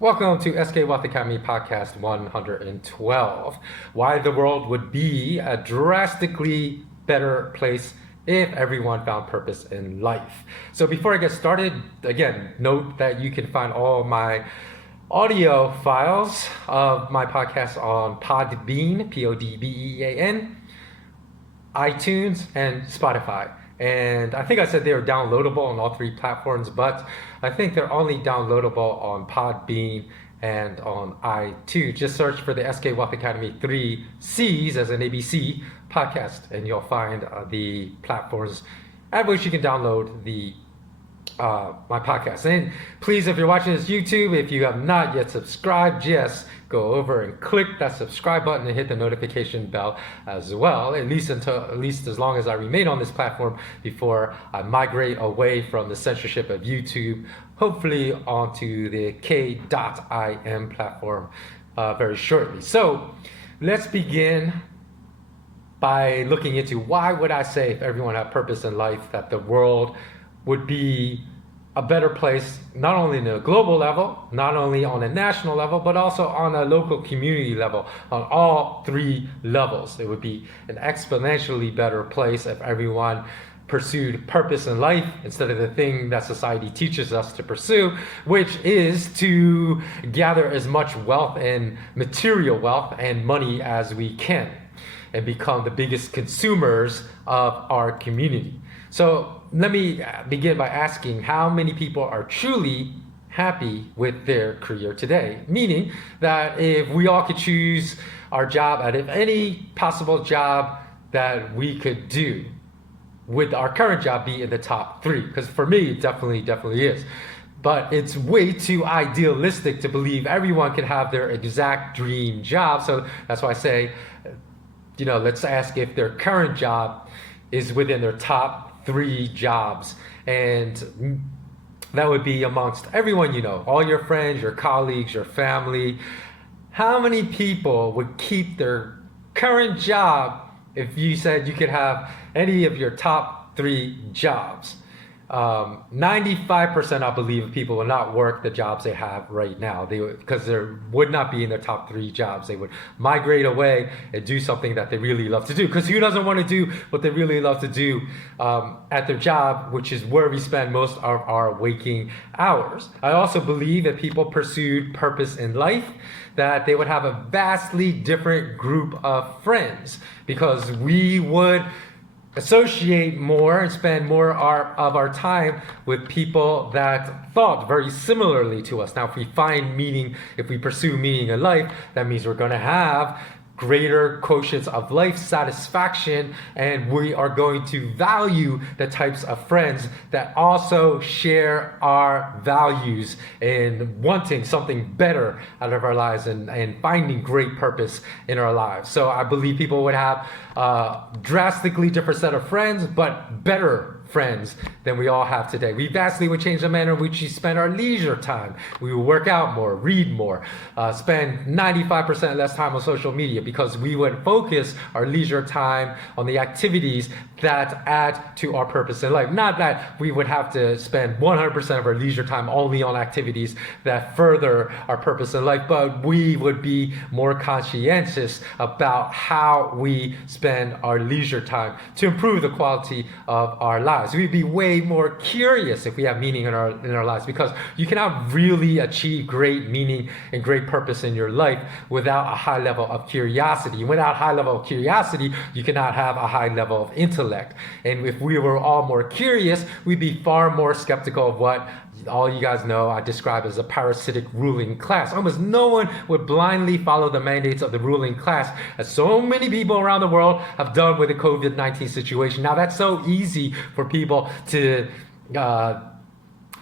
Welcome to SK Wealth Academy Podcast 112. Why the world would be a drastically better place if everyone found purpose in life. So before I get started, again, note that you can find all my audio files of my podcast on Podbean, Podbean, iTunes, and Spotify. And I think I said they were downloadable on all three platforms, but I think they're only downloadable on Podbean and on iTunes. Just search for the SK Wealth Academy 3 C's as an ABC podcast, and you'll find the platforms at which you can download my podcast. And please, if you're watching this YouTube, if you have not yet subscribed, just go over and click that subscribe button and hit the notification bell as well, at least as long as I remain on this platform before I migrate away from the censorship of YouTube, hopefully onto the K.im platform very shortly. So let's begin by looking into why would I say, if everyone had purpose in life, that the world would be a better place, not only on a global level, not only on a national level, but also on a local community level, on all three levels. It would be an exponentially better place if everyone pursued purpose in life instead of the thing that society teaches us to pursue, which is to gather as much wealth and material wealth and money as we can and become the biggest consumers of our community. So let me begin by asking how many people are truly happy with their career today? Meaning that if we all could choose our job out of any possible job that we could do, would our current job be in the top three? Because for me, it definitely is. But it's way too idealistic to believe everyone can have their exact dream job. So that's why I say, let's ask if their current job is within their top three jobs, and that would be amongst everyone all your friends, your colleagues, your family. How many people would keep their current job if you said you could have any of your top three jobs? 95% I believe of people will not work the jobs they have right now. Because they would not be in their top three jobs. They would migrate away and do something that they really love to do. Because who doesn't want to do what they really love to do at their job, which is where we spend most of our waking hours. I also believe that people pursued purpose in life, that they would have a vastly different group of friends, because we would associate more and spend more of our time with people that thought very similarly to us. Now, if we pursue meaning in life, that means we're going to have greater quotients of life satisfaction, and we are going to value the types of friends that also share our values in wanting something better out of our lives and finding great purpose in our lives. So I believe people would have a drastically different set of friends, but better friends than we all have today. We vastly would change the manner in which we spend our leisure time. We would work out more, read more, spend 95% less time on social media, because we would focus our leisure time on the activities that add to our purpose in life. Not that we would have to spend 100% of our leisure time only on activities that further our purpose in life, but we would be more conscientious about how we spend our leisure time to improve the quality of our lives. We'd be way more curious if we have meaning in our lives, because you cannot really achieve great meaning and great purpose in your life without a high level of curiosity. And without a high level of curiosity, you cannot have a high level of intellect. And if we were all more curious, we'd be far more skeptical of what all you guys know I describe as a parasitic ruling class. Almost no one would blindly follow the mandates of the ruling class, as so many people around the world have done with the COVID-19 situation. Now, that's so easy for people to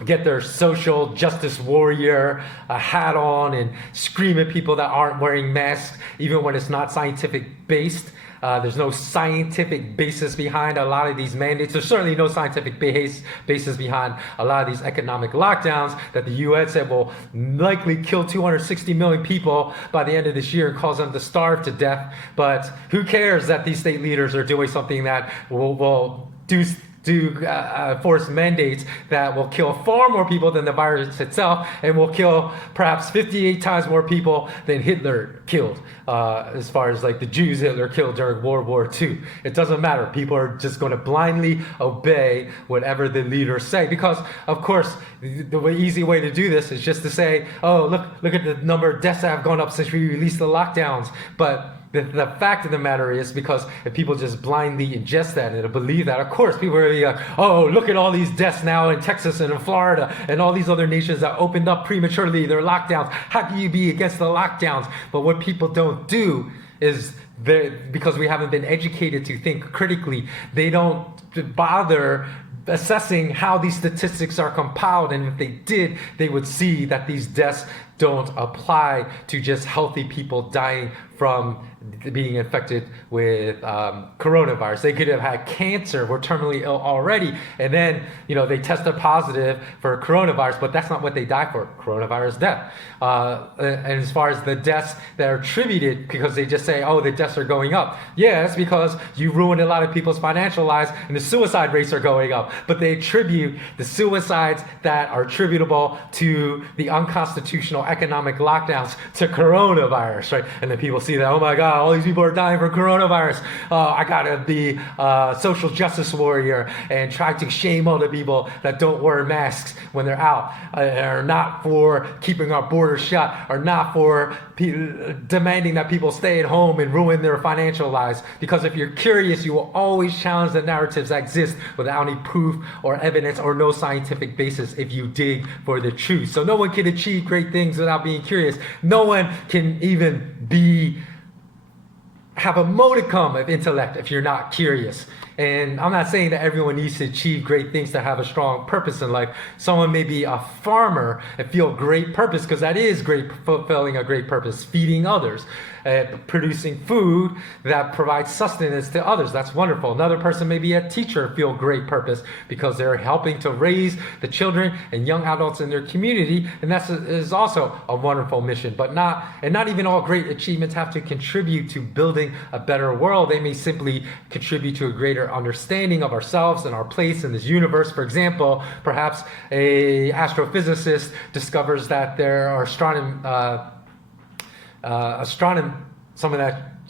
get their social justice warrior hat on and scream at people that aren't wearing masks, even when it's not scientific based. There's no scientific basis behind a lot of these mandates. There's certainly no scientific basis behind a lot of these economic lockdowns that the UN said will likely kill 260 million people by the end of this year and cause them to starve to death. But who cares that these state leaders are doing something that will do do force mandates that will kill far more people than the virus itself, and will kill perhaps 58 times more people than Hitler killed, as far as like the Jews Hitler killed during World War II. It doesn't matter. People are just going to blindly obey whatever the leaders say, because of course the easy way to do this is just to say, oh, look at the number of deaths that have gone up since we released the lockdowns. But the fact of the matter is, because if people just blindly ingest that and believe that, of course people are like, oh, look at all these deaths now in Texas and in Florida and all these other nations that opened up prematurely their lockdowns. How can you be against the lockdowns? But what people don't do is, because we haven't been educated to think critically, they don't bother assessing how these statistics are compiled, and if they did, they would see that these deaths don't apply to just healthy people dying from being infected with coronavirus. They could have had cancer, were terminally ill already, and then they tested positive for coronavirus, but that's not what they die for, coronavirus death. And as far as the deaths that are attributed, because they just say, oh, the deaths are going up. Yeah, it's because you ruined a lot of people's financial lives and the suicide rates are going up. But they attribute the suicides that are attributable to the unconstitutional economic lockdowns to coronavirus, right? And then people see that, oh my God, all these people are dying from coronavirus. I gotta be a social justice warrior and try to shame all the people that don't wear masks when they're out, are not for keeping our borders shut, are not for demanding that people stay at home and ruin their financial lives. Because if you're curious, you will always challenge the narratives that exist without any proof or evidence or no scientific basis if you dig for the truth. So no one can achieve great things without being curious. No one can even have a modicum of intellect if you're not curious. And I'm not saying that everyone needs to achieve great things to have a strong purpose in life. Someone may be a farmer and feel great purpose, because that is great, fulfilling a great purpose, feeding others, producing food that provides sustenance to others. That's wonderful. Another person may be a teacher, feel great purpose because they're helping to raise the children and young adults in their community, and that is also a wonderful mission. But not even all great achievements have to contribute to building a better world. They may simply contribute to a greater understanding of ourselves and our place in this universe. For example, perhaps a astrophysicist discovers that there are someone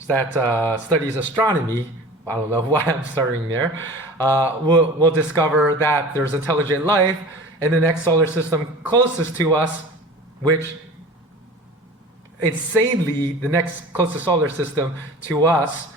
that studies astronomy, I don't know why I'm starting there, will discover that there's intelligent life in the next solar system closest to us, which insanely, the next closest solar system to us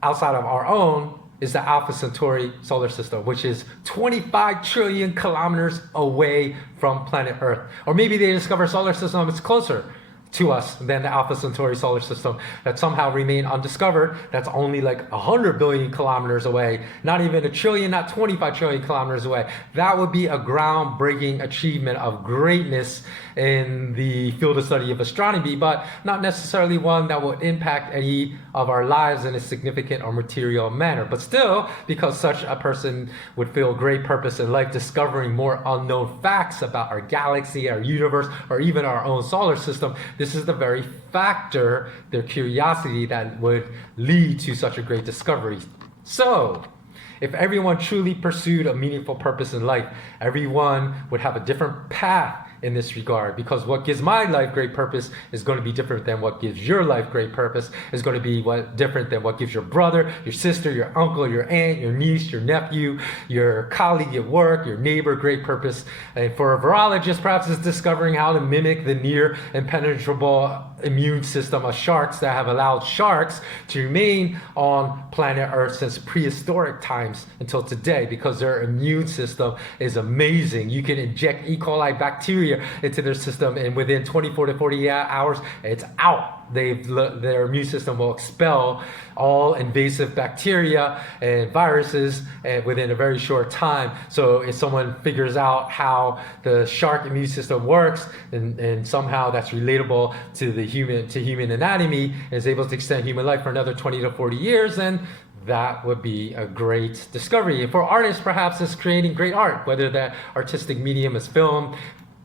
outside of our own is the Alpha Centauri solar system, which is 25 trillion kilometers away from planet Earth. Or maybe they discover a solar system that's closer to us than the Alpha Centauri solar system that somehow remain undiscovered, that's only like 100 billion kilometers away, not even a trillion, not 25 trillion kilometers away. That would be a groundbreaking achievement of greatness in the field of study of astronomy, but not necessarily one that would impact any of our lives in a significant or material manner. But still, because such a person would feel great purpose in life, discovering more unknown facts about our galaxy, our universe, or even our own solar system, this is the very factor, their curiosity, that would lead to such a great discovery. So, if everyone truly pursued a meaningful purpose in life, everyone would have a different path in this regard, because what gives my life great purpose is going to be different than what gives your life great purpose, is going to be different than what gives your brother, your sister, your uncle, your aunt, your niece, your nephew, your colleague at work, your neighbor great purpose. And for a virologist, perhaps it's discovering how to mimic the near impenetrable immune system of sharks that have allowed sharks to remain on planet Earth since prehistoric times until today, because their immune system is amazing. You can inject E. coli bacteria into their system, and within 24 to 48 hours, it's out. Their immune system will expel all invasive bacteria and viruses within a very short time. So if someone figures out how the shark immune system works, and somehow that's relatable to the human anatomy, and is able to extend human life for another 20 to 40 years, then that would be a great discovery. And for artists, perhaps it's creating great art, whether that artistic medium is film,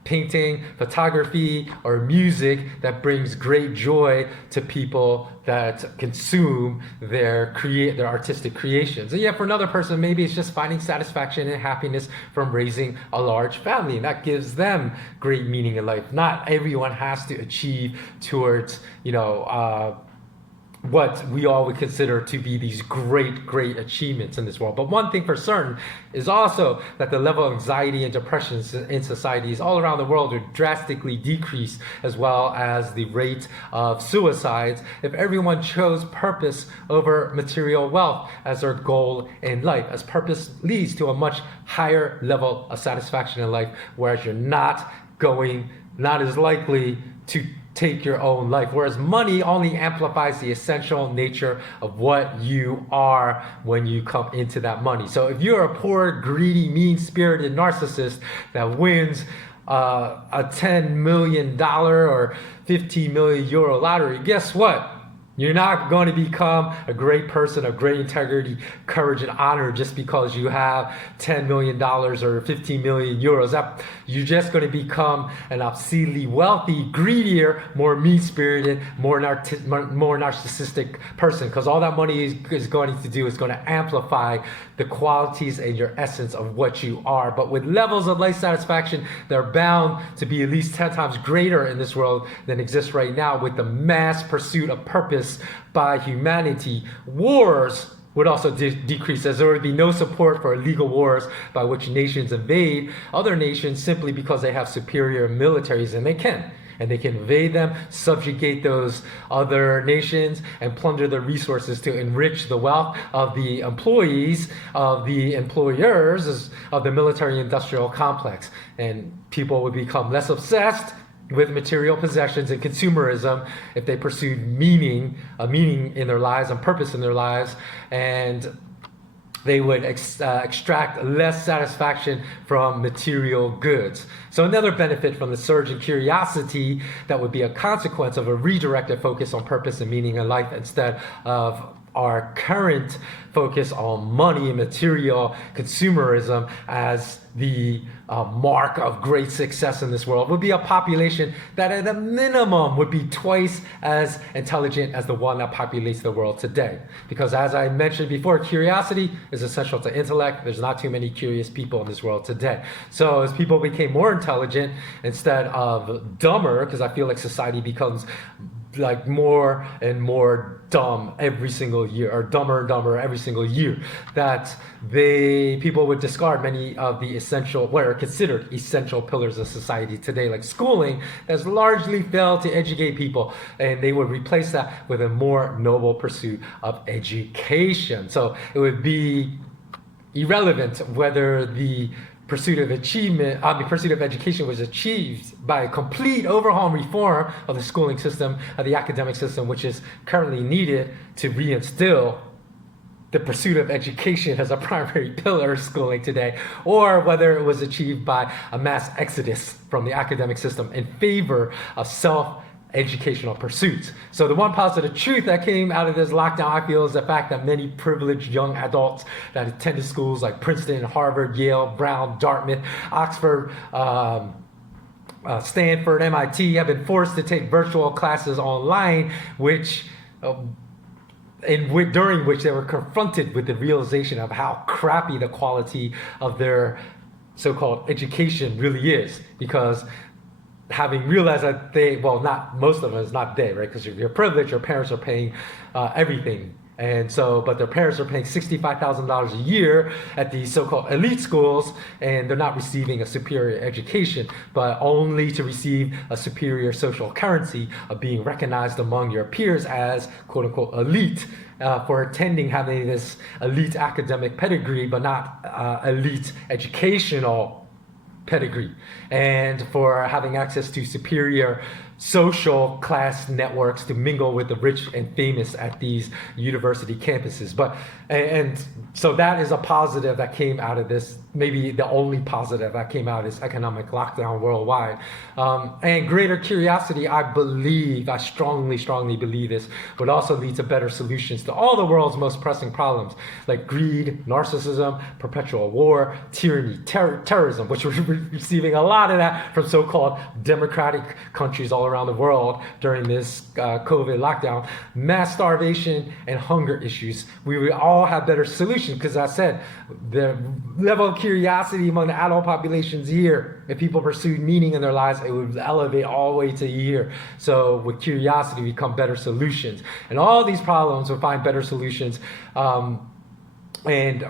painting, photography, or music that brings great joy to people that consume their artistic creations. And yet for another person, maybe it's just finding satisfaction and happiness from raising a large family, and that gives them great meaning in life. Not everyone has to achieve towards, what we all would consider to be these great achievements in this world. But one thing for certain is also that the level of anxiety and depression in societies all around the world would drastically decrease, as well as the rate of suicides, if everyone chose purpose over material wealth as their goal in life, as purpose leads to a much higher level of satisfaction in life, whereas you're not as likely to take your own life, whereas money only amplifies the essential nature of what you are when you come into that money. So if you're a poor, greedy, mean-spirited narcissist that wins a $10 million or 15 million euro lottery, guess what? You're not going to become a great person of great integrity, courage, and honor just because you have $10 million or 15 million euros. You're just going to become an obscenely wealthy, greedier, more mean-spirited, more narcissistic person, because all that money is going to do is going to amplify the qualities and your essence of what you are. But with levels of life satisfaction that are bound to be at least 10 times greater in this world than exists right now, with the mass pursuit of purpose by humanity, wars would also decrease, as there would be no support for illegal wars by which nations invade other nations simply because they have superior militaries, and they can invade them, subjugate those other nations, and plunder their resources to enrich the wealth of the employees, of the employers, of the military-industrial complex. And people would become less obsessed with material possessions and consumerism if they pursued a meaning in their lives and purpose in their lives, and they would extract less satisfaction from material goods. So another benefit from the surge in curiosity that would be a consequence of a redirected focus on purpose and meaning in life instead of our current focus on money and material consumerism as the mark of great success in this world would be a population that at a minimum would be twice as intelligent as the one that populates the world today. Because as I mentioned before, curiosity is essential to intellect. There's not too many curious people in this world today. So as people became more intelligent instead of dumber, because I feel like society becomes like more and more dumb every single year, or dumber and dumber every single year, that people would discard many of the what are considered essential pillars of society today, like schooling, that's largely failed to educate people, and they would replace that with a more noble pursuit of education. So it would be irrelevant whether the pursuit of education was achieved by a complete overhaul and reform of the schooling system, of the academic system, which is currently needed to reinstill the pursuit of education as a primary pillar of schooling today, or whether it was achieved by a mass exodus from the academic system in favor of self-educational pursuits. So the one positive truth that came out of this lockdown, I feel, is the fact that many privileged young adults that attended schools like Princeton, Harvard, Yale, Brown, Dartmouth, Oxford, Stanford, MIT have been forced to take virtual classes online, during which they were confronted with the realization of how crappy the quality of their so-called education really is. Because having realized that not most of us, not they, right? Because if you're privileged, your parents are paying everything. But their parents are paying $65,000 a year at these so-called elite schools, and they're not receiving a superior education, but only to receive a superior social currency of being recognized among your peers as quote-unquote elite for having this elite academic pedigree, but not elite educational pedigree, and for having access to superior social class networks to mingle with the rich and famous at these university campuses. So that is a positive that came out of this maybe the only positive that came out is economic lockdown worldwide. And greater curiosity, I strongly believe this, would also lead to better solutions to all the world's most pressing problems, like greed, narcissism, perpetual war, tyranny, terrorism, which we're receiving a lot of that from so-called democratic countries all around the world during this COVID lockdown, mass starvation, and hunger issues. We would all have better solutions because, as I said, the level of curiosity among the adult populations here, if people pursued meaning in their lives, it would elevate all the way to here. So with curiosity, we come better solutions. And all these problems will find better solutions. And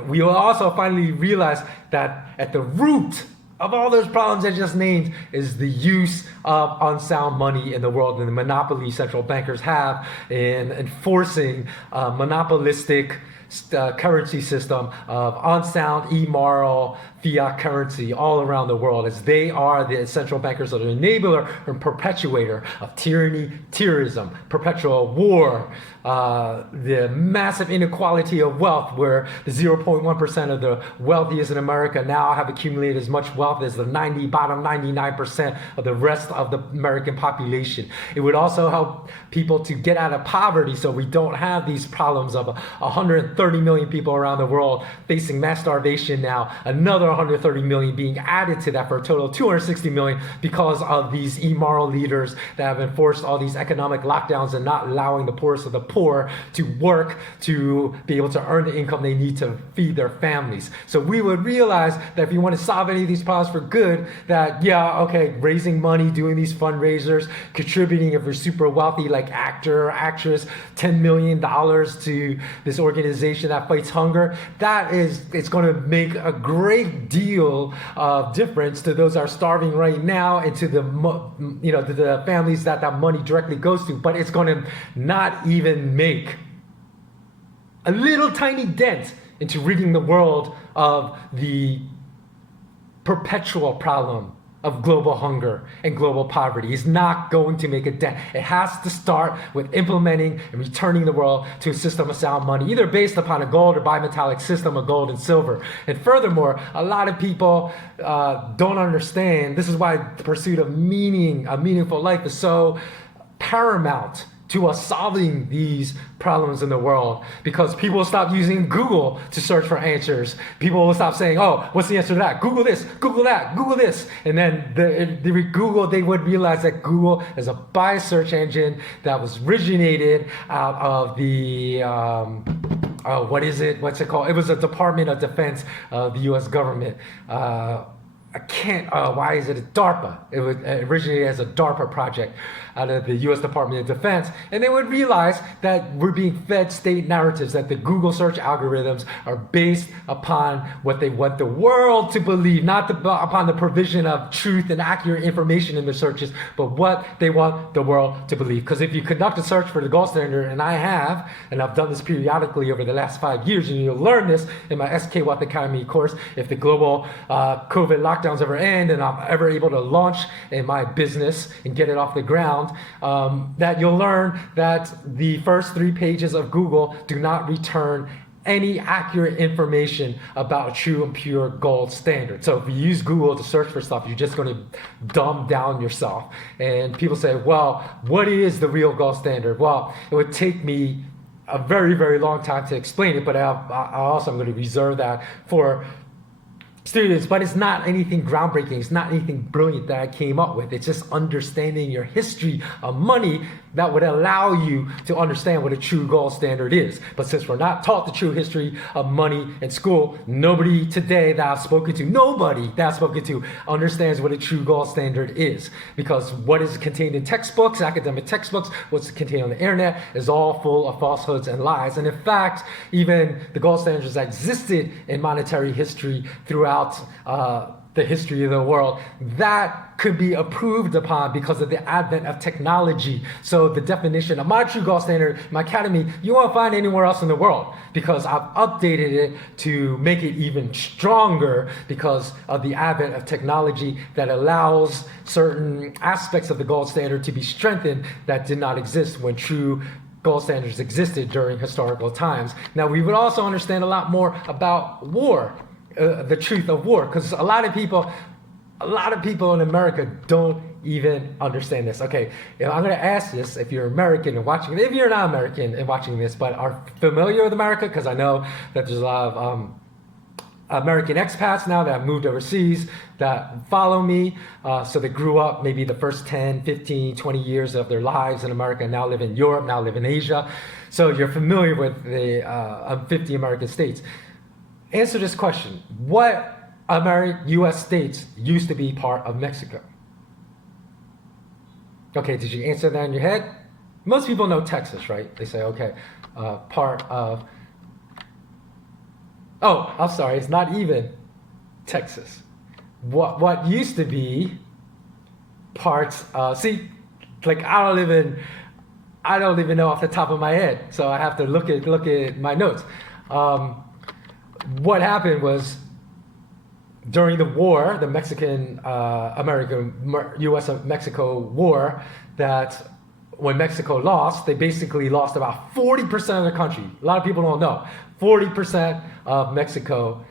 we will also finally realize that at the root of all those problems I just named is the use of unsound money in the world and the monopoly central bankers have in enforcing monopolistic currency system of unsound, immoral fiat currency all around the world, as they are the central bankers, are the enabler and perpetuator of tyranny, terrorism, perpetual war, the massive inequality of wealth, where the 0.1% of the wealthiest in America now have accumulated as much wealth as the bottom 99% of the rest of the American population. It would also help people to get out of poverty, so we don't have these problems of 130 million people around the world facing mass starvation now, another 130 million being added to that for a total of 260 million because of these immoral leaders that have enforced all these economic lockdowns and not allowing the poorest of the poor to work to be able to earn the income they need to feed their families. So we would realize that if you want to solve any of these problems for good, that raising money, doing these fundraisers, contributing if you're super wealthy like actor or actress $10 million to this organization that fights hunger, it's going to make a great deal of difference to those that are starving right now and to the families that money directly goes to. But it's going to not even make a little tiny dent into ridding the world of the perpetual problem of global hunger and global poverty. Is not going to make a dent. It has to start with implementing and returning the world to a system of sound money, either based upon a gold or bimetallic system of gold and silver. And furthermore, a lot of people don't understand. This is why the pursuit of meaning, a meaningful life, is so paramount to us solving these problems in the world, because people will stop using Google to search for answers. People will stop saying, oh, what's the answer to that? Google this, Google that, Google this. And then they would realize that Google is a biased search engine that was originated out of the, what's it called? It was a Department of Defense of the US government. Why is it a DARPA? It originated as a DARPA project out of the US Department of Defense. And they would realize that we're being fed state narratives, that the Google search algorithms are based upon what they want the world to believe, not upon the provision of truth and accurate information in the searches, but what they want the world to believe. Because if you conduct a search for the gold standard, and I've done this periodically over the last 5 years, and you'll learn this in my SK Watt Academy course, if the global COVID lockdowns ever end and I'm ever able to launch in my business and get it off the ground, that you'll learn that the first 3 pages of Google do not return any accurate information about a true and pure gold standard. So if you use Google to search for stuff, you're just going to dumb down yourself. And people say, well, what is the real gold standard? Well, it would take me a very, very long time to explain it, but I'm going to reserve that for students. But it's not anything groundbreaking. It's not anything brilliant that I came up with. It's just understanding your history of money that would allow you to understand what a true gold standard is. But since we're not taught the true history of money in school, nobody today that I've spoken to understands what a true gold standard is. Because what is contained in textbooks, academic textbooks, what's contained on the internet is all full of falsehoods and lies. And in fact, even the gold standards that existed in monetary history throughout the history of the world, that could be improved upon because of the advent of technology. So the definition of my true gold standard, my academy, you won't find anywhere else in the world, because I've updated it to make it even stronger because of the advent of technology that allows certain aspects of the gold standard to be strengthened that did not exist when true gold standards existed during historical times. Now, we would also understand a lot more about war the truth of war, because a lot of people in America don't even understand this. Okay, if I'm going to ask this, if you're American and watching, if you're not American and watching this, but are familiar with America, because I know that there's a lot of American expats now that have moved overseas that follow me. So they grew up maybe the first 10, 15, 20 years of their lives in America, and now live in Europe, now live in Asia. So you're familiar with the 50 American states. Answer this question. What U.S. states used to be part of Mexico? Okay, did you answer that in your head? Most people know Texas, right? They say, okay, part of... Oh, I'm sorry, it's not even Texas. What used to be parts... see, like I don't even know off the top of my head, so I have to look at my notes. What happened was, during the war, the U.S.-Mexico war, that when Mexico lost, they basically lost about 40% of the country. A lot of people don't know. 40% of Mexico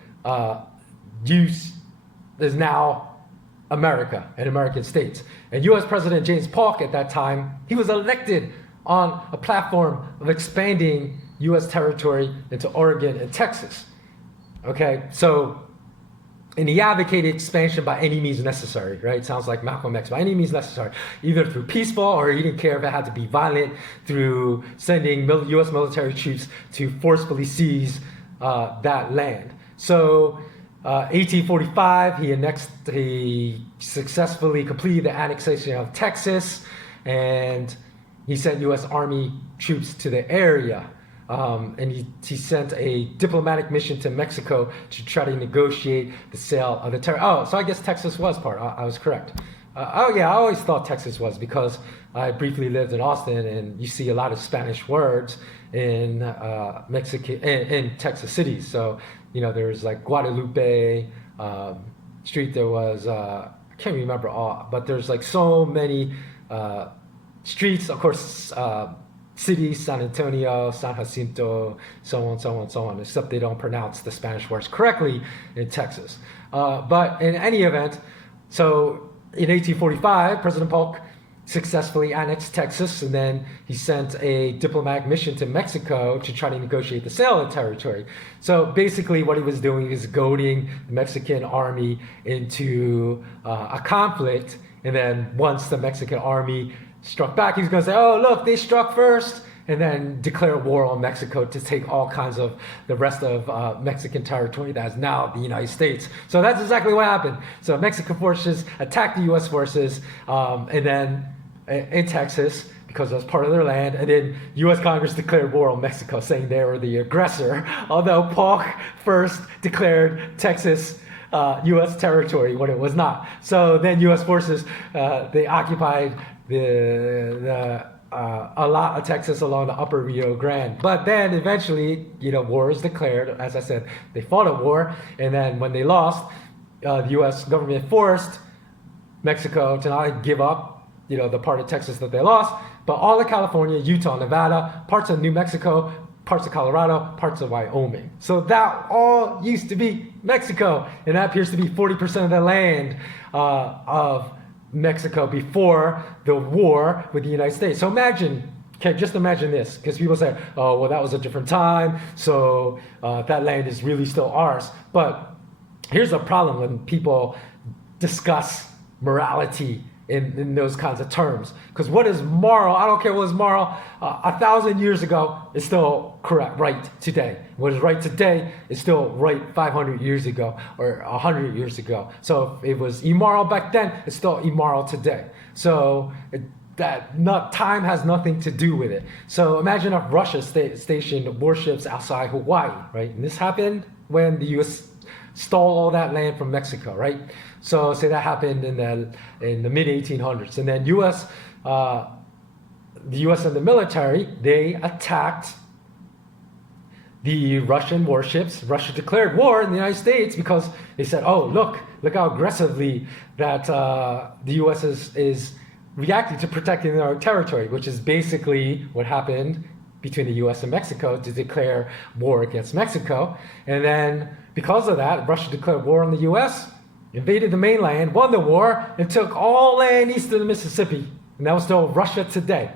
is now America and American states. And U.S. President James Polk at that time, he was elected on a platform of expanding U.S. territory into Oregon and Texas. Okay, so... And he advocated expansion by any means necessary, right? Sounds like Malcolm X, by any means necessary, either through peaceful, or he didn't care if it had to be violent, through sending U.S. military troops to forcefully seize that land. So 1845, he successfully completed the annexation of Texas, and he sent U.S. Army troops to the area. And he sent a diplomatic mission to Mexico to try to negotiate the sale of the territory. Oh, so I guess Texas was part. I was correct. Oh yeah, I always thought Texas was, because I briefly lived in Austin, and you see a lot of Spanish words in in Texas cities. So there's like Guadalupe Street. There was I can't remember all, but there's like so many streets. Of course. Cities, San Antonio, San Jacinto, so on, except they don't pronounce the Spanish words correctly in Texas. But in any event, so in 1845, President Polk successfully annexed Texas, and then he sent a diplomatic mission to Mexico to try to negotiate the sale of the territory. So basically what he was doing is goading the Mexican army into a conflict, and then once the Mexican army struck back, he's going to say, oh, look, they struck first, and then declare war on Mexico to take all kinds of the rest of Mexican territory that is now the United States. So that's exactly what happened. So Mexican forces attacked the U.S. forces, and then in Texas, because it was part of their land, and then U.S. Congress declared war on Mexico, saying they were the aggressor, although Polk first declared Texas U.S. territory when it was not. So then U.S. forces, they occupied a lot of Texas along the upper Rio Grande. But then eventually, war is declared. As I said, they fought a war, and then when they lost, the U.S. government forced Mexico to not give up, the part of Texas that they lost, but all of California, Utah, Nevada, parts of New Mexico, parts of Colorado, parts of Wyoming. So that all used to be Mexico, and that appears to be 40% of the land of Mexico before the war with the United States. So just imagine this, because people say, oh, well, that was a different time, so that land is really still ours. But here's the problem when people discuss morality in those kinds of terms. Because what is moral, I don't care what is moral, 1,000 years ago is still correct, right today. What is right today is still right 500 years ago or 100 years ago. So if it was immoral back then, it's still immoral today. So time has nothing to do with it. So imagine if Russia stationed warships outside Hawaii, right? And this happened when the U.S. stole all that land from Mexico, right? So say that happened in the mid 1800s, and then the U.S. and the military, they attacked the Russian warships. Russia declared war in the United States because they said, "Oh, look how aggressively that the U.S. is reacting to protecting our territory," which is basically what happened between the US and Mexico to declare war against Mexico. And then because of that, Russia declared war on the US, invaded the mainland, won the war, and took all land east of the Mississippi. And that was still Russia today.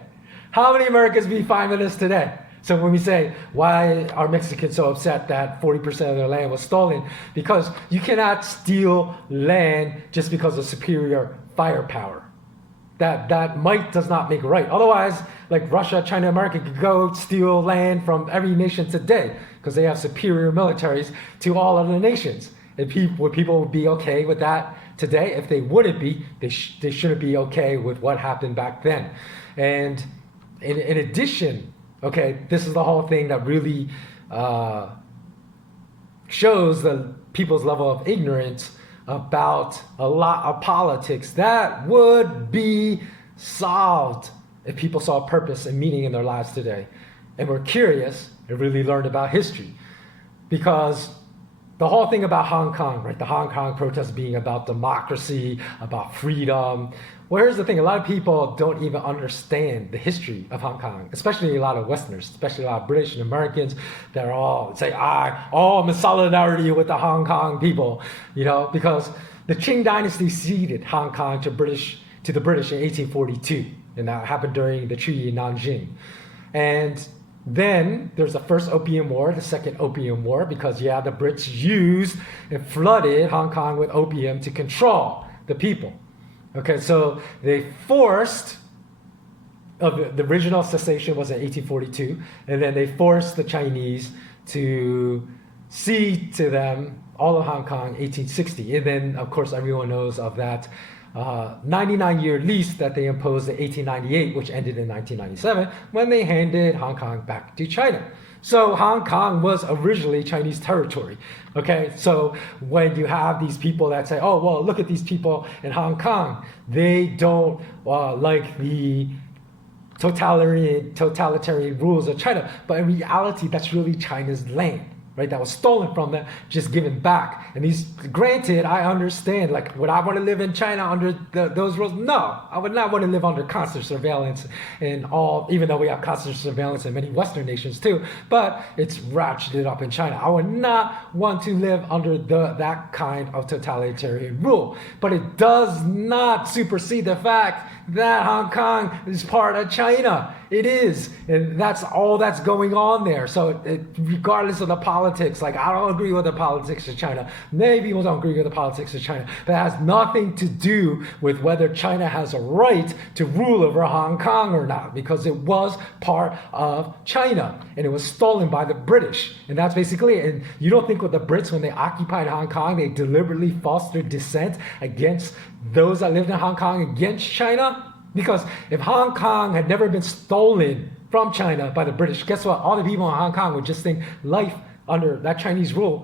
How many Americans be fine with this today? So when we say, why are Mexicans so upset that 40% of their land was stolen? Because you cannot steal land just because of superior firepower. That might does not make right. Otherwise, like Russia, China, America could go steal land from every nation today because they have superior militaries to all other nations. And would people be okay with that today? If they wouldn't be, they shouldn't be okay with what happened back then. And in addition, okay, this is the whole thing that really shows the people's level of ignorance about a lot of politics that would be solved if people saw purpose and meaning in their lives today and were curious and really learned about history. Because the whole thing about Hong Kong, right? The Hong Kong protests being about democracy, about freedom. Well, here's the thing. A lot of people don't even understand the history of Hong Kong, especially a lot of Westerners, especially a lot of British and Americans that are all say, I'm in solidarity with the Hong Kong people, because the Qing dynasty ceded Hong Kong to the British in 1842. And that happened during the Treaty of Nanjing. And then there's the first Opium War, the second Opium War, because the Brits used and flooded Hong Kong with opium to control the people. Okay, so they forced, the original cessation was in 1842, and then they forced the Chinese to cede to them all of Hong Kong 1860. And then, of course, everyone knows of that 99-year lease that they imposed in 1898, which ended in 1997, when they handed Hong Kong back to China. So Hong Kong was originally Chinese territory. Okay, so when you have these people that say, oh, well, look at these people in Hong Kong, they don't like the totalitarian rules of China. But in reality, that's really China's land. Right, that was stolen from them, just given back. And granted, I understand, like, would I want to live in China under those rules? No, I would not want to live under constant surveillance and all, even though we have constant surveillance in many Western nations too, but it's ratcheted up in China. I would not want to live under that kind of totalitarian rule. But it does not supersede the fact that Hong Kong is part of China. It is, and that's all that's going on there. So regardless of the politics, like I don't agree with the politics of China. Many people don't agree with the politics of China. But it has nothing to do with whether China has a right to rule over Hong Kong or not, because it was part of China, and it was stolen by the British. And that's basically it. And you don't think with the Brits, when they occupied Hong Kong, they deliberately fostered dissent against those that lived in Hong Kong against China? Because if Hong Kong had never been stolen from China by the British, guess what? All the people in Hong Kong would just think life under that Chinese rule